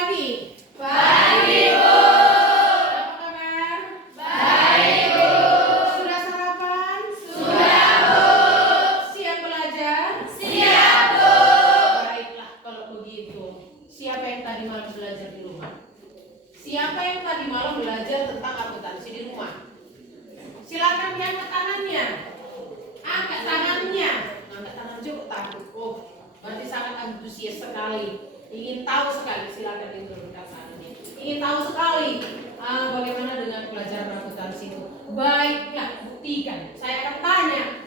pagi. Pagi, Bu. Apa kabar? Baik, Bu. Sudah sarapan? Sudah, Bu. Siap belajar? Siap, Bu. Baiklah kalau begitu. Siapa yang tadi malam belajar di rumah? Siapa yang tadi malam belajar tentang akuntansi di rumah? Silakan diangkat tangannya. Angkat tangannya. Angkat tangan juga takut. Oh, berarti sangat antusias sekali. Ingin tahu sekali. Silakan diturunkan tangannya. Ingin tahu sekali bagaimana dengan pelajaran akuntansi itu. Baiklah, buktikan. Saya akan tanya.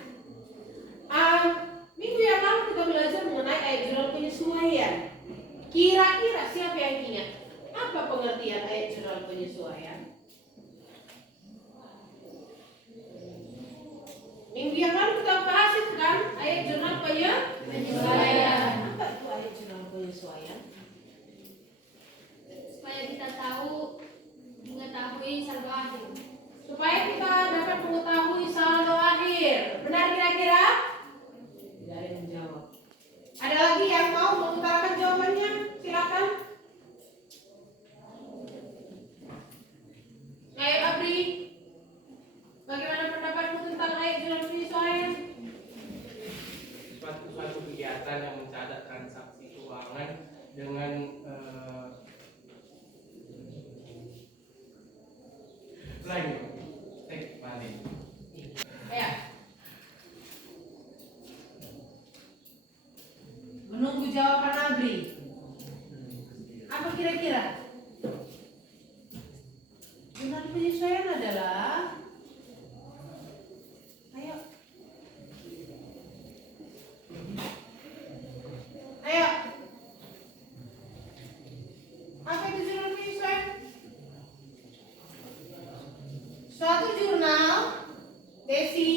Minggu yang lalu kita belajar mengenai ayat jurnal penyesuaian. Kira-kira siapa yang ingat? Apa pengertian ayat jurnal penyesuaian? Minggu yang lalu kita bahas itu kan ayat jurnal penyesuaian. Apa itu ayat jurnal penyesuaian? Supaya kita tahu mengetahui saldo akhir. Supaya kita dapat mengetahui saldo akhir. Benar kira-kira? Tidak ada yang menjawab. Ada lagi yang mau mengutarakan jawabannya? Silakan. Ayo Abri, bagaimana pendapatmu tentang ayat jurnal penyesuaian? Suatu kegiatan yang mencatat transaksi keuangan dengan lain balik. Ayo. Menunggu jawaban Abri. Apa kira-kira? Jurnal penyesuaian adalah, ayo, ayo, apa itu jurnal penyesuaian? Suatu jurnal, Desi,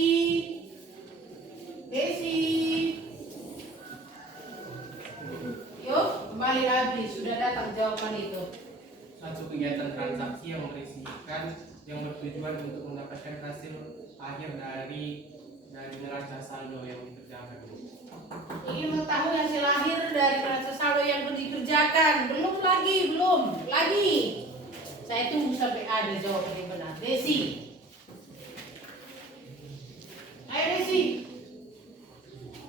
yuk kembali Abri, sudah datang jawaban itu. Suatu kegiatan transaksi yang berisikan yang bertujuan untuk mendapatkan hasil akhir dari neraca saldo yang dikerjakan. Ingin mengetahui hasil akhir dari neraca saldo yang dikerjakan. Belum lagi. Saya tunggu sampai ada jawaban yang benar. Desi. Ayo Desi.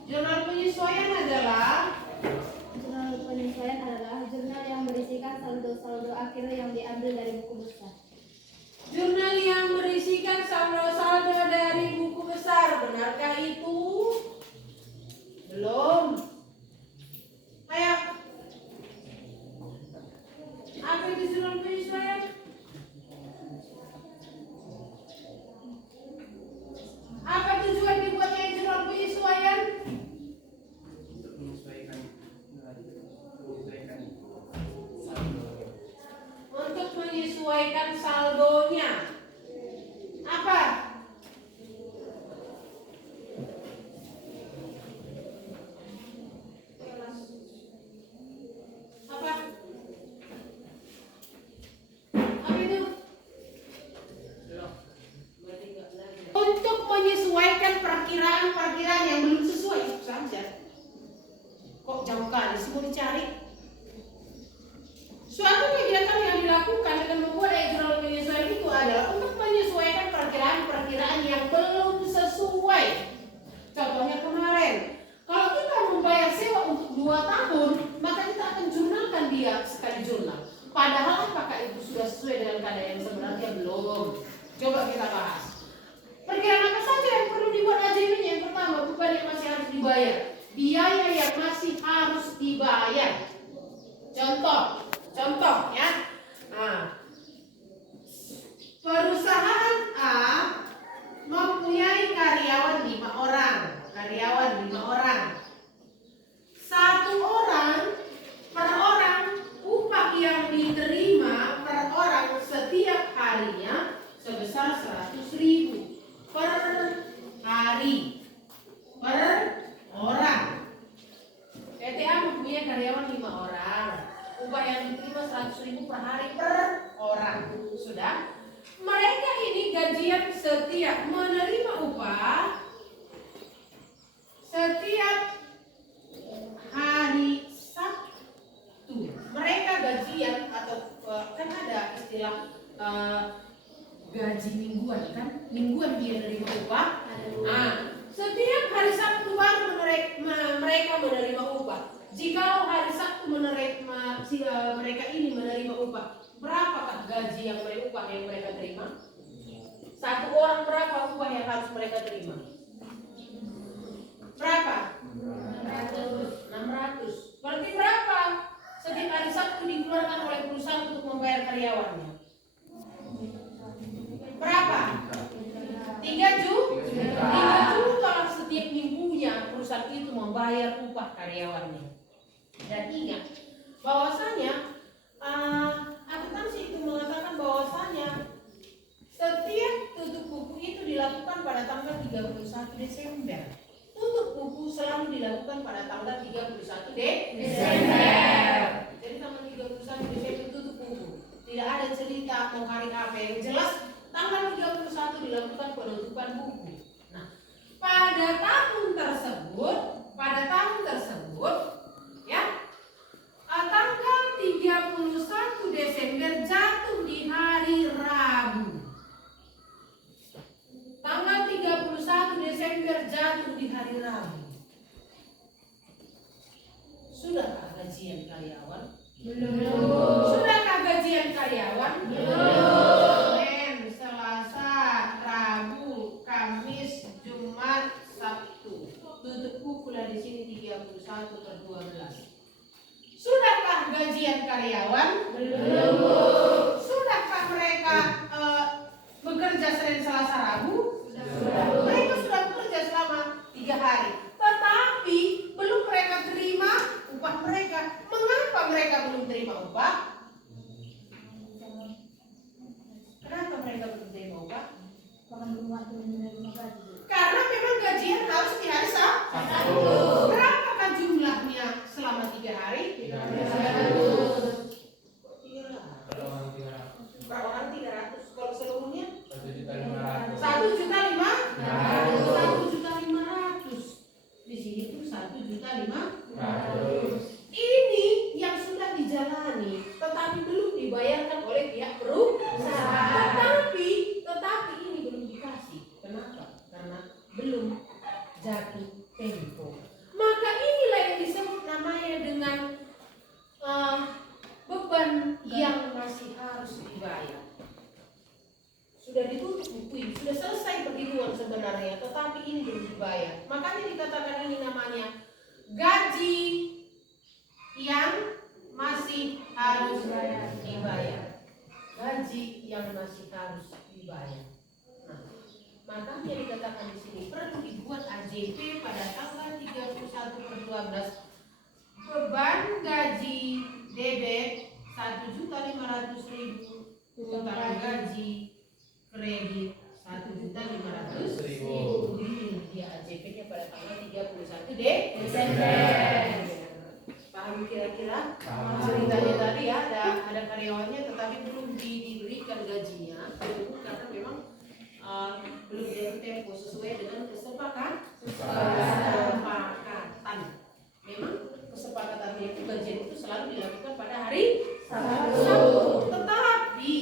Jurnal penyesuaian adalah Jurnal penyesuaian adalah jurnal yang berisikan saldo-saldo akhir yang diambil dari buku besar. jurnal yang berisikan saldo-saldo dari buku besar. Benarkah itu? Belum. Ayo. Apa itu jurnal penyesuaian? Apa tujuan dibuatnya jurnal penyesuaian? Untuk menyesuaikan saldo. Untuk menyesuaikan saldonya. Apa? Apa? Apa itu? Untuk menyesuaikan perkiraan yang belum sesuai. Saja. Kok jauh kali semua dicari? Suatu kegiatan yang dilakukan dengan membuat ayat jurnal penyesuaian itu adalah untuk menyesuaikan perkiraan yang belum sesuai. Contohnya kemarin, kalau kita membayar sewa untuk 2 tahun, maka kita akan jurnalkan dia sekali jurnal. Padahal apakah itu sudah sesuai dengan keadaan yang sebenarnya? Belum. Coba kita bahas. Perkiraan apa saja yang perlu dibuat AJB-nya? Yang pertama, beban yang masih harus dibayar, biaya yang masih harus dibayar. Contoh ya. Perusahaan A mempunyai karyawan 5 orang. Satu orang per orang, upah yang diterima per orang setiap harinya sebesar 100.000 per hari per orang. PT A mempunyai karyawan 5 orang. Upah yang diterima 100.000 per hari per orang. Sudah. Mereka ini gajian setiap menerima upah setiap hari Sabtu. Mereka gajian kan ada istilah gaji mingguan kan, mingguan dia menerima upah. Nah, setiap hari Sabtu baru mereka menerima upah. Jika hari Sabtu mereka ini menerima upah, berapakah gaji yang mereka terima? Satu orang berapa upah yang harus mereka terima? Berapa? 600. Berarti berapa setiap hari Sabtu dikeluarkan oleh perusahaan untuk membayar karyawannya? Berapa? 3 juta setiap minggunya perusahaan itu membayar upah karyawannya. Dan ingat bahwasanya akuntansi itu mengatakan bahwasanya setiap tutup buku itu dilakukan pada tanggal 31 Desember. Tutup buku selalu dilakukan pada tanggal 31 Desember. Jadi tanggal 31 Desember tutup buku. Tidak ada cerita mau hari apa, yang jelas tanggal 31 dilakukan penutupan buku. Nah, pada tahun tersebut ya, tanggal 31 Desember jatuh di hari Rabu. Tanggal 31 Desember jatuh di hari Rabu. Sudahkah gajian karyawan? Belum. Sudahkah gajian karyawan? Belum. Senin, Selasa, Rabu, Kamis, Jumat, Sabtu. Tutup bukulah di sini 31/12. Sudahkah gajian karyawan? Belum. Sudahkah mereka bekerja Senin, Selasa, Rabu? Sudah. Mereka sudah bekerja selama 3 hari. Tetapi belum mereka terima upah mereka. Mengapa mereka belum terima upah? Kenapa mereka belum terima upah? Karena memang gajian harus di hari Sabtu. Berapakah jumlahnya selama 3 hari? 300. Per orang 300. Kalau seluruhnya 1.500.000. Di sini tuh 1.500.000. Ini yang sudah dijalani, tetapi belum dibayarkan oleh pihak perusahaan. Tetapi ini belum dikasih. Kenapa? Karena belum jatuh tempo. Maka inilah yang disebut namanya dengan beban yang masih harus dibayar. Sudah ditutup buku ini, sudah selesai perhitungan sebenarnya, tetapi ini belum dibayar. Makanya dikatakan ini namanya gaji yang masih harus dibayar. Gaji yang masih harus dibayar. Nah, makanya dikatakan di sini perlu dibuat AJP pada tanggal 31/12. Beban gaji debit 1.500.000, utang gaji kredit 1.500.000. Ini dia AJP-nya pada tanggal 31 Desember. Paham kira-kira ceritanya tadi ya? Ada karyawannya tetapi belum diberikan gajinya karena memang belum jatuh tempo sesuai dengan kesepakatan. Memang kesepakatan itu gajian itu selalu dilakukan pada hari Sabtu. Tetapi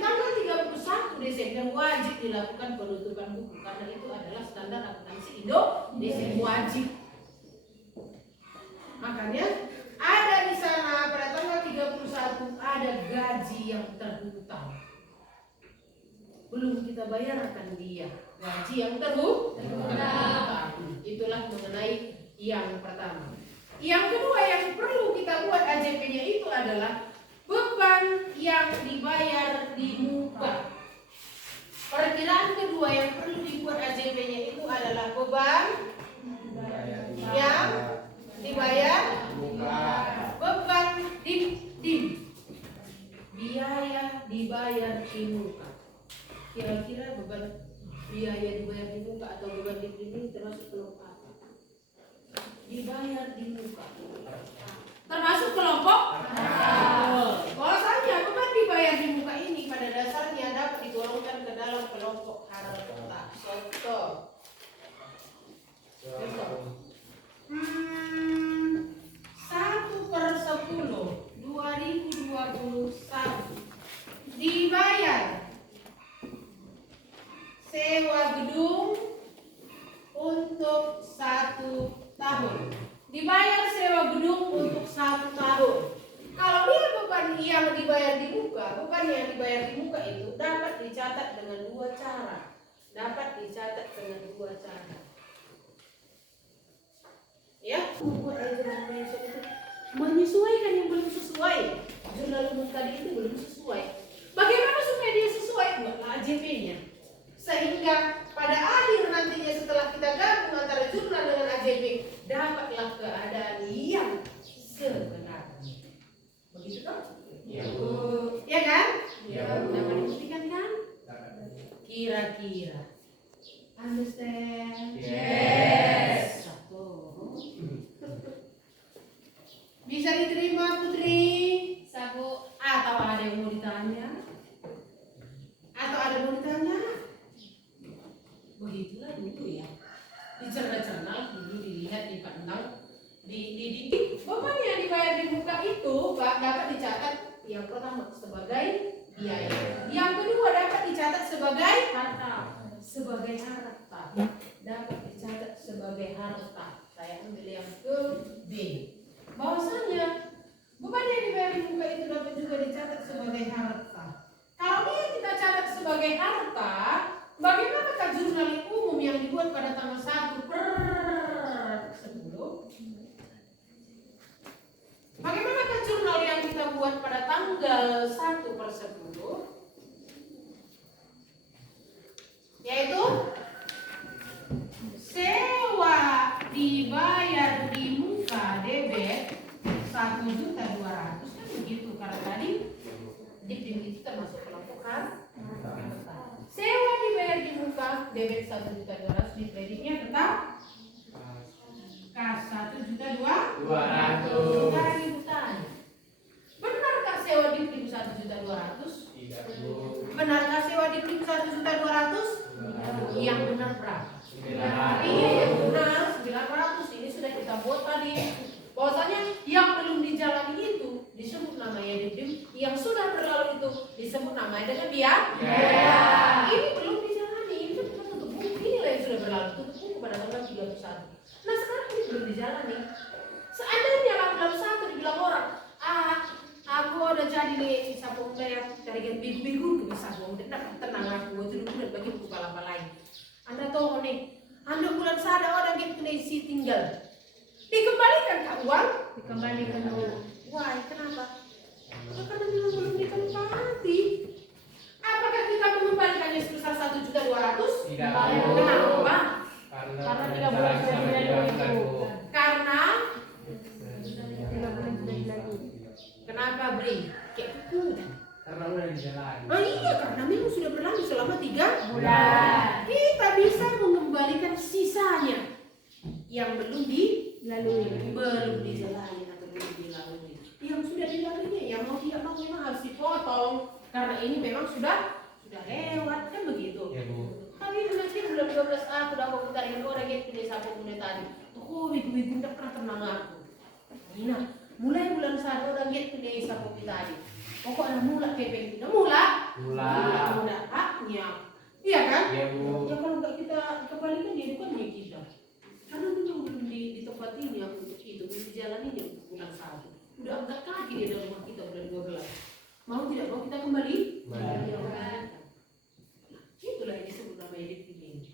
tanggal 31 Desember wajib dilakukan penutupan buku karena itu adalah standar akuntansi Indonesia wajib. Makanya ada di sana pada tanggal 31 ada gaji yang terhutang. Belum kita bayarkan dia. Gaji yang terhutang. Itulah mengenai yang pertama. Yang kedua yang perlu kita buat AJP-nya itu adalah beban yang dibayar di muka. Perkiraan kedua yang perlu dibuat AJP-nya itu adalah beban yang dibayar beban dim. Biaya dibayar di muka. Kira-kira beban biaya dibayar di muka atau beban dim ini termasuk kelompok apa? Dibayar di muka. Termasuk kelompok? Bahwasanya beban dibayar di muka ini pada dasarnya dapat digolongkan ke dalam kelompok harta. Contoh. 1/10 2021 dibayar di muka, beban yang dibayar di muka itu dapat dicatat dengan dua cara. Dapat dicatat dengan dua cara. Ya, membuat jurnal pensiun itu menyesuaikan yang belum sesuai. Jurnal umum tadi itu belum sesuai. Bagaimana supaya dia sesuai? Buatlah AJP-nya. Sehingga pada akhir nantinya setelah kita gabung antara jurnal dengan AJP, dapatlah keadaan yang sebenarnya. Begitu kan? Iya. Ya kan? Iya. Dapat dibuktikan kan? Kira-kira. Understand? Yes. Satu. Bisa diterima Putri? Sabu. Atau ada yang mau ditanya? Atau ada yang mau ditanya? Begitulah dulu ya. Dicerna-cerna dulu, dilihat, dipandang, beban yang dibayar di muka itu dapat dicatat yang pertama sebagai biaya. Yang kedua dapat dicatat sebagai harta. Sebagai harta. Dapat dicatat sebagai harta. Saya ambil yang ke B. Bahwasanya beban yang dibayar di muka itu dapat juga dicatat sebagai harta. Kalau dia kita catat sebagai harta, bagaimanakah jurnal umum yang dibuat pada tanggal 1/10? Bagaimanakah jurnal yang kita buat pada tanggal 1/10? Yaitu sewa dibayar di muka debit 1.200.000 kan begitu, karena tadi dip itu termasuk kelompok harta. Sewa dibayar di muka debit 1.200.000, di kreditnya tetap kas 1.200.000. Sekarang ibu tanya, benarkah sewa dip 1.200.000? Tidak, Bu. Benarkah sewa dip 1.200.000? Yang benar berapa? 900. Iya, yang benar 900. Ini sudah kita buat tadi. Bahwasanya yang belum dijalani itu disebut namanya dip, yang sudah berlalu itu disebut namanya dengan biaya. Ini belum dijalani, ini kan kita tutup buku, inilah yang sudah berlalu, tutup buku pada tanggal 31. Nah sekarang ini belum dijalani. Seandainya lalu satu dibilang orang, aku udah jadi nih sapu bayar dari bigu-bigu ke bisa buang, tenang aku itu dulu bagi buku kepala lain. Anda tahu nih, Anda bulan sada orang gitu nih si tinggal. Dikembalikan ke uang? Dikembalikan dulu. Wah, kenapa? Karena memang belum ditempati. Apakah kita mengembalikannya sebesar 1.200.000? Tidak. Kenapa? Karena tidak boleh itu. Karena kenapa Bri? Kayak kuda. Karena udah dijalani. Oh iya, karena memang sudah berlalu selama 3 bulan. Kita bisa mengembalikan sisanya yang belum dijalani atau belum dilalui. Yang sudah dilalui, yang mau tidak mau memang harus dipotong karena ini memang sudah lewat kan begitu. Ya, Bu. Tapi nanti bulan 12 aku udah mau putar ini orang yang punya sapu punya tadi. Oh, ibu-ibu tidak pernah tenang aku. Nah, mulai bulan 1 orang yang punya sapu tadi. Pokoknya mulai kepeng kita mulai haknya. Iya kan? Iya, Bu. Ya kalau nggak kita kembalikan dia bukannya kita. Karena memang belum ditempatinya untuk itu, belum dijalaninya untuk bulan 1. Udah angkat kaki dia dalam rumah kita bulan 12. Mau tidak mau kita kembali? Itulah yang disebut nama hidup ini.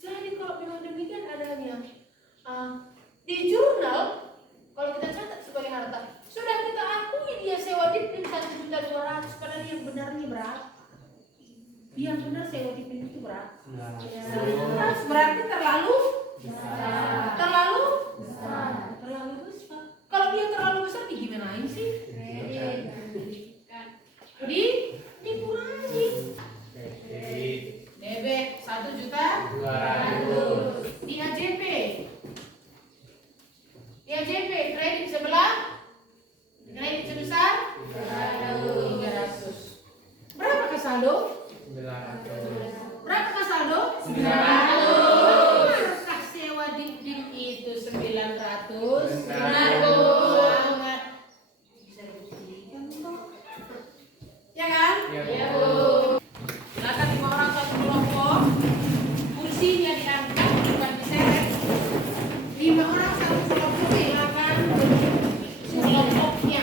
Jadi kalau memang demikian adanya di jurnal, kalau kita catat sebagai harta, sudah kita akui dia sewa dipin 1.200.000, padahal yang benarnya berapa? Yang benar sewa dipin itu berapa? 100, berarti terlalu besar. Terlalu besar. Kalau dia terlalu besar, digimanain sih? Dikurangi. Debit 1.200.000. Di AJP. Kredit sebelah. Kredit sebesar 300. Berapa ke saldo? 900. Berapa ke saldo? 900. Maka sewa dinding itu 900. Sangat bisa dibuktikan toh. Ya kan? Iya, Bu. Silakan 5 orang satu kelompok. Kursinya diangkat bukan diseret. 5 orang satu kelompok, silakan kelompoknya.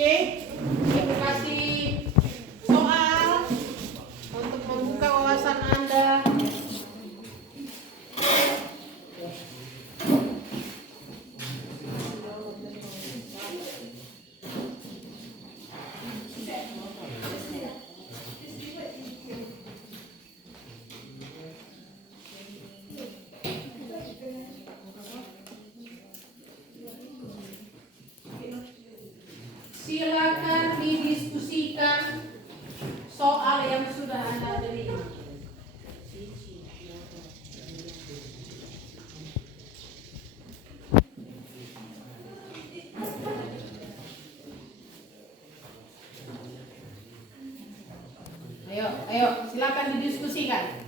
Oke, ibu kasih soal untuk membuka wawasan Anda. Silakan didiskusikan soal yang sudah Anda terima. Ayo, silakan didiskusikan.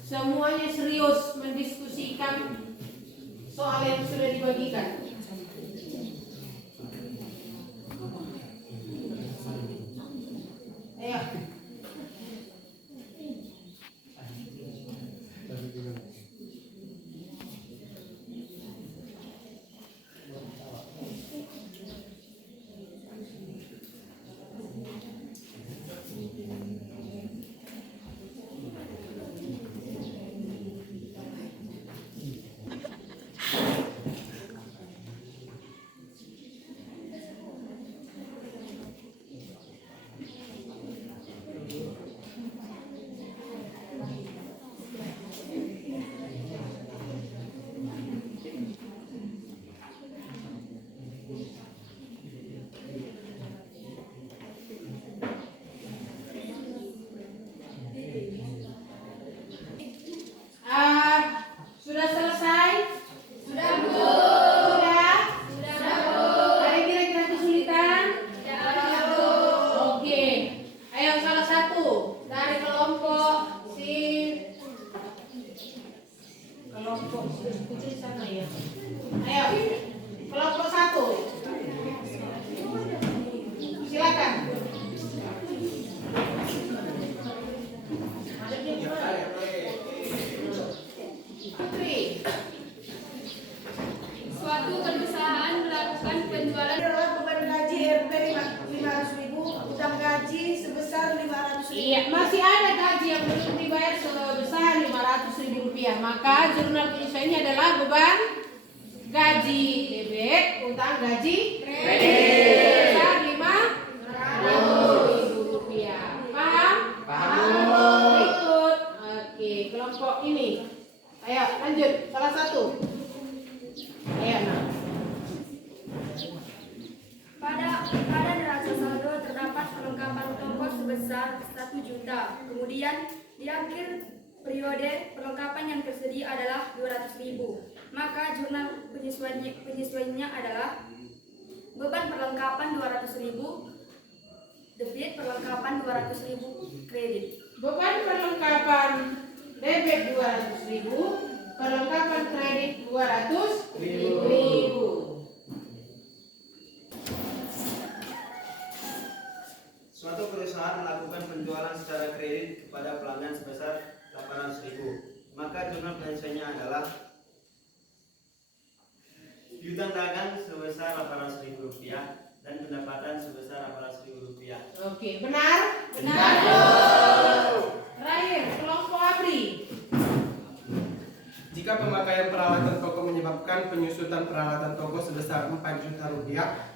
Semuanya serius mendiskusikan soal yang sudah dibagikan. Ayo. Sudah selesai? Sudah, Bu. Sudah? Sudah, Bu. Ada kira-kira kesulitan? Tidak, Bu. Oke. Ayo salah satu dari kelompok kecil sana ya. Ayo. Kelompok 1. Silakan. Suatu perusahaan melakukan penjualan Adalah beban gaji RP 500.000, utang gaji sebesar 500.000. Iya, masih ada gaji yang belum dibayar sebesar Rp500.000. Maka jurnal penyesuaiannya adalah beban gaji debit, utang gaji kredit sebesar Rp500.000. Paham? Paham. Ikut. Oke, kelompok ini. Ayo lanjut, salah satu. Ayo, nah. Pada neraca saldo terdapat perlengkapan toko sebesar 1 juta. Kemudian di akhir periode perlengkapan yang tersedia adalah 200.000. Maka jurnal penyesuaiannya adalah beban perlengkapan 200.000, debit perlengkapan 200.000, kredit. Beban perlengkapan debit 200.000, perlengkapan kredit 200.000. Suatu perusahaan melakukan penjualan secara kredit kepada pelanggan sebesar 800.000. Maka jurnal penyesuaiannya adalah piutang dagang sebesar Rp800.000 dan pendapatan sebesar Rp800.000. Oke, benar? Benar. Terakhir, kelompok ABRI. Jika pemakaian peralatan toko menyebabkan penyusutan peralatan toko sebesar Rp4 juta,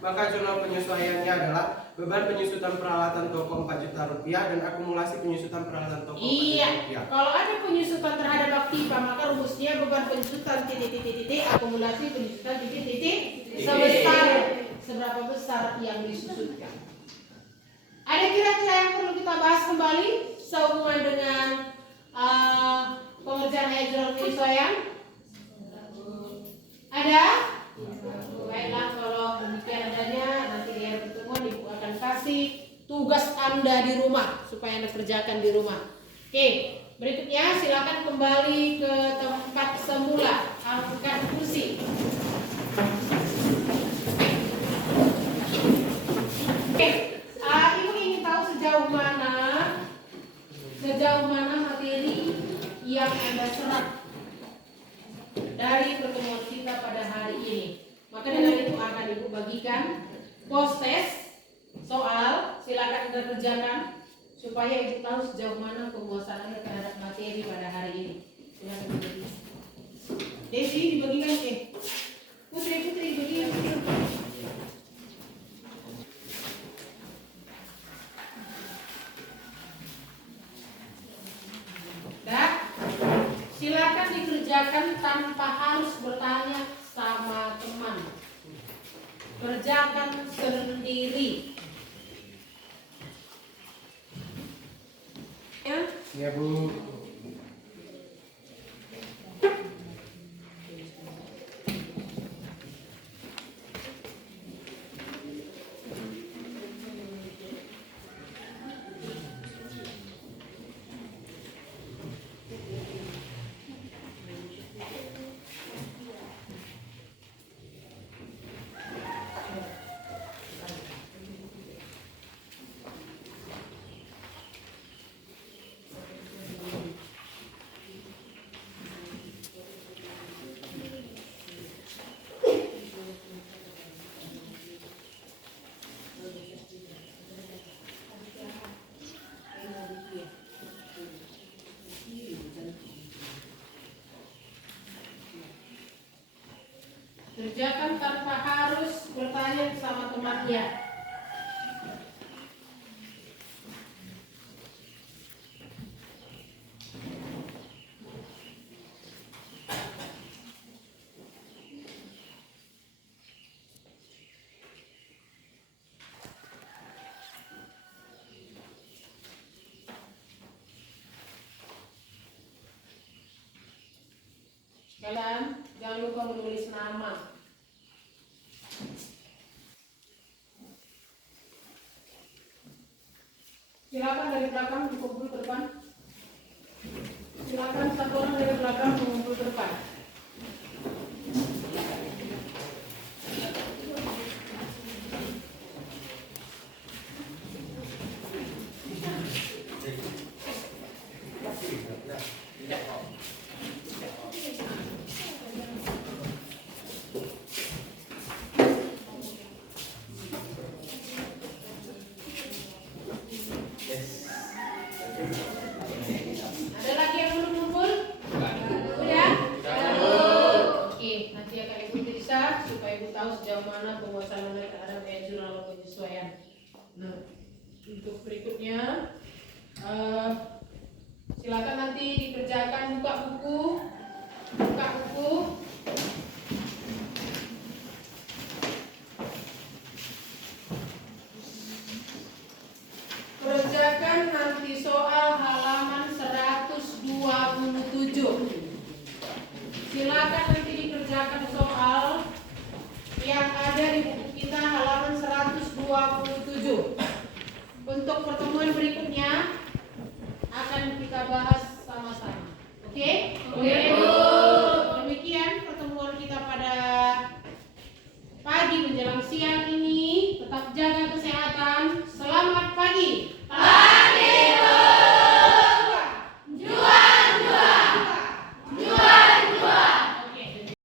maka jurnal penyesuaiannya adalah beban penyusutan peralatan toko Rp4 juta dan akumulasi penyusutan peralatan toko Rp4 juta. Iya, kalau ada penyusutan terhadap aktiva, maka rumusnya beban penyusutan titik akumulasi penyusutan titik sebesar seberapa besar yang disusutkan. Ada kira-kira yang perlu kita bahas kembali sehubungan dengan pengerjaan jurnal penyesuaian? Ada? Baiklah, kalau demikian adanya, nanti di hari pertemuan Ibu akan kasih tugas Anda di rumah supaya Anda kerjakan di rumah. Oke, berikutnya silakan kembali ke tempat semula, angkat kursi. Oke, Ibu ingin tahu sejauh mana materi yang Anda serap dari pertemuan kita pada hari ini. Maka dengan itu akan akan Ibu bagikan post test soal, silakan Anda kerjakan supaya Ibu tahu sejauh mana penguasaan Anda terhadap materi pada hari ini. Silakan dibagi. Desi dibagikan ke Putri bagikan. Dah, silakan dikerjakan tanpa harus bertanya sama teman. Kerjakan sendiri. Ya. Ya Bu. Kerjakan tanpa harus bertanya sama temannya. Kalian jangan lupa menulis nama. Silakan dari belakang dikumpul ke depan. Silakan satu orang dari belakang mengumpul ke depan. Ada lagi yang belum kumpul? Udah? Oke, nanti akan Ibu periksa supaya Ibu tahu sejauh mana penguasaan Anda terhadap jurnal penyesuaian. Nah, untuk berikutnya, silakan nanti dikerjakan buka buku. Kerjakan nanti soal halaman 127. Silakan nanti dikerjakan soal yang ada di buku kita halaman 127. Untuk pertemuan berikutnya akan kita bahas sama-sama. Oke? Demikian pertemuan kita pada pagi menjelang siang ini.